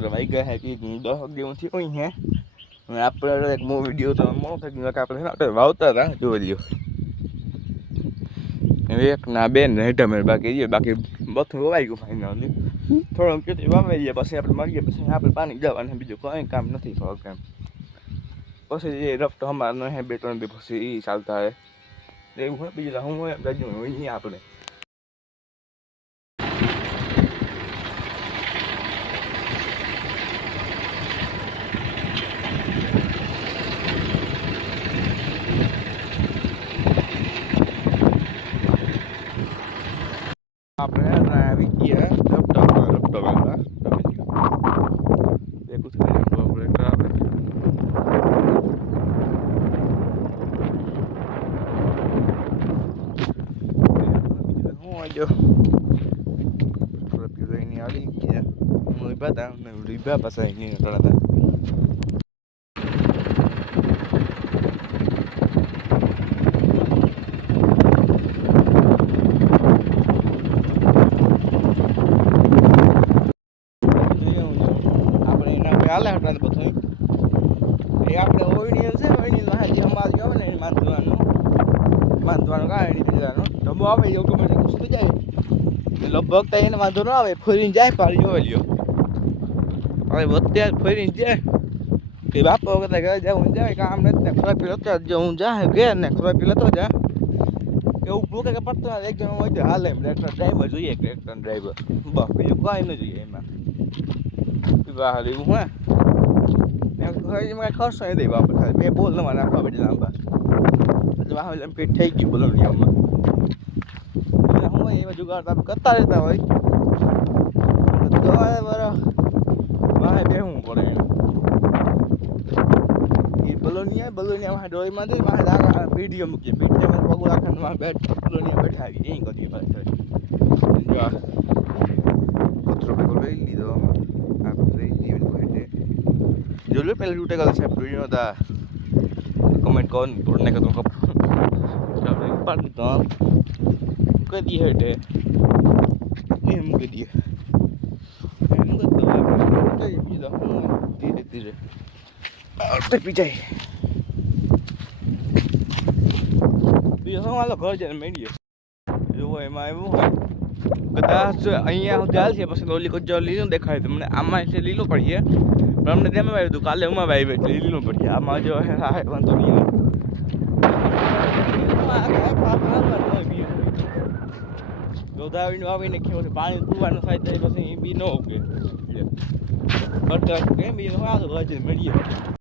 તો ભાઈ ગયા કે 10 દિવસથી કોઈ હે આપણે એક મો વિડીયો તો મો થઈ ગયો કે આપણે વાવતા હતા જોઈ લ્યો એક ના બે ને હેઠા બાકી બધું વવાઈ ગયું ફાઇનલી થોડું કેટલી વાવાઈ જાય પછી આપણે મળીએ પછી આપણે પાણી જવાનું બીજું કંઈ કામ નથી ફરક એમ પછી જે રફતો અમારે ન હે 2-3 દી પછી એ ચાલતા હે એવું હોય બીજું હું હોય ગજું હોય નહીં આપણે આપણે આવી ગયા રફતો કરવા देखो तो मेरे को ब्रेक खराब है हूँ आज थोड़ा पीछे नहीं आ रही है मुझे पता है मैं रिबा पास आएंगे थोड़ा था હાલે આપણે બધું એ આપણે ઓઈડિયલ છે ઓઈડિયલ હાજી અમારી આવે ને માનવાનું કાંઈ નહીં જવાનું ધમો આવે એ ઓટોમેટિક ઘૂસી જાય લગભગ તો એને વાંધો ન આવે ફરીને જાય પાડી જોઈ લ્યો હવે અત્યારે ફરીને જાય કે બાપા વખત ઘરે જવું જાય કામ નથી ખરાબ લેતો જો હું જાય ઘેર ને ખરાબ લેતો જા એવું ભૂખે કે પડતો એક જણ હોય તો હાલે એમ ટ્રેક્ટર ડ્રાઈવર જોઈએ ટ્રેક્ટર ડ્રાઈવર બસ બીજું કાંઈ ન જોઈએ એમાં વાહ એવું હે મેં ખર્ચો નહીં દઈ બાપા ખાલી બે બોલ નવા નાખવા પડે લાંબા વાહ એમ પેટ થઈ ગયું બોલો નિયમમાં હું હોય એવા જુગાડ આપણે કરતા રહેતા હોય બરાબર વાહ બેહવું પડે એ બલોનિયા વાહ ડોળીમાં દઈ વાહ આગળ પીડીઓ મૂકીએ પીડીઓમાં પગું રાખીને વાહ બેટ બલોનિયા બેઠાવી એ કરીએ પાછળ કચરો ભેગો લઈ લીધો जो लो पहले टूटे गल से वीडियो था कमेंट कौन तोड़ने का तो कब सब एक बार तो कर दिए हटे ये हम कर दिए हम कर तो ये भी तो धीरे धीरे और तो पीछे ये सब वाला घर जन में दिए जो वो एम आई वो कदाच અહીંયા જાલ છે પછી ઓલી કચ્ચો લીલો દેખાય તો મને આમાં એટલે લીલો પડીએ પણ અમને તેમાં આવ્યું હતું કાલે ઉમાં આવ્યું એટલે લીલો પડીએ આમાં જો વાંધો નહીં દોધાવીને વાવીને ખેડું પાણી પૂરવાનું થાય તો પછી એ બી ન ઉગે એટલે કેમ બીજું સારું મળીએ